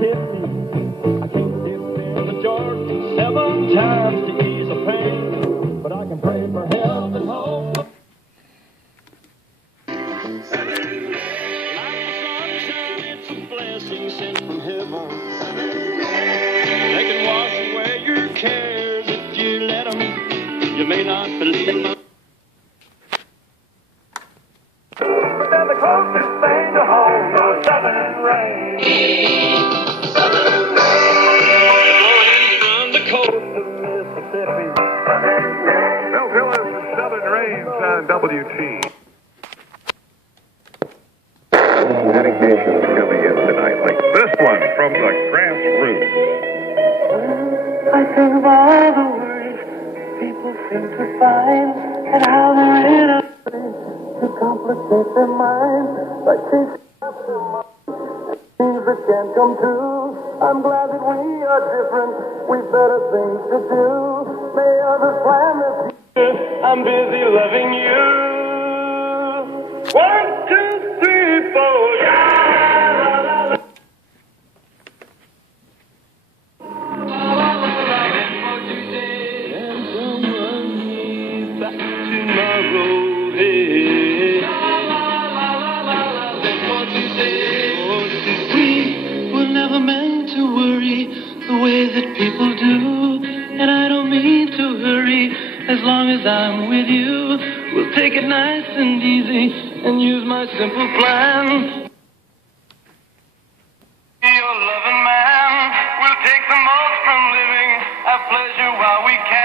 hit me. I can't dip in the Jordan 7 times to ease the pain, but I can pray for help and hope. Like the sunshine, it's a blessing sent from heaven. They can wash away your cares if you let them. You may not believe them. But they're the closest thing to home, those southern rain. Southern rain. Blowing from the coast of Mississippi. Bill Phillips and Southern Rains on WT. Dedications coming in tonight, like this one from the Grassroots. I think of all the worries people seem to find, and how they're in a to complicate their minds, like chasing after things that can't come true. I'm glad that we are different, we've better things to do. May others plan their future, I'm busy loving you. 1, 2, 3, 4, yeah. The way that people do, and I don't mean to hurry. As long as I'm with you, we'll take it nice and easy and use my simple plan. Be your loving man, we'll take the most from living, have pleasure while we can.